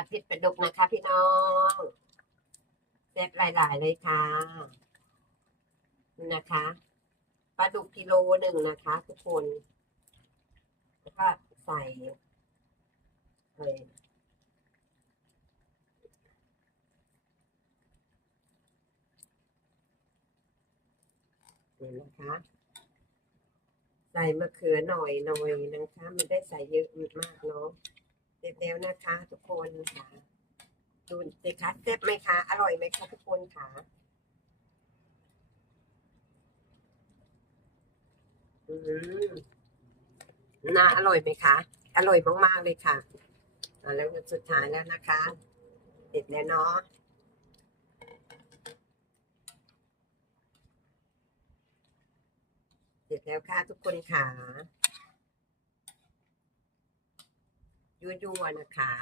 ผัดเผ็ดปลาดุกนะคะพี่น้องเซตหลาย ๆ เลยค่ะนะคะปลาดุกกิโลหนึ่งนะคะ ทุกคนแล้วก็ใส่เลยนี่นะคะ ใส่มะเขือหน่อยหน่อยนะคะไม่ได้ใส่เยอะมากเนาะ แล้วนะคะทุกคนค่ะดูสิคะแซ่บไหมคะ อร่อยไหมคะทุกคนค่ะอืมน่าอร่อยไหมคะ อร่อยมาก ๆ เลยคะ่ะแล้วสุดท้ายแล้วนะคะเสร็จแล้วเนาะเสร็จแล้วค่ะทุกคนค่ะ ยั่วๆนะคะ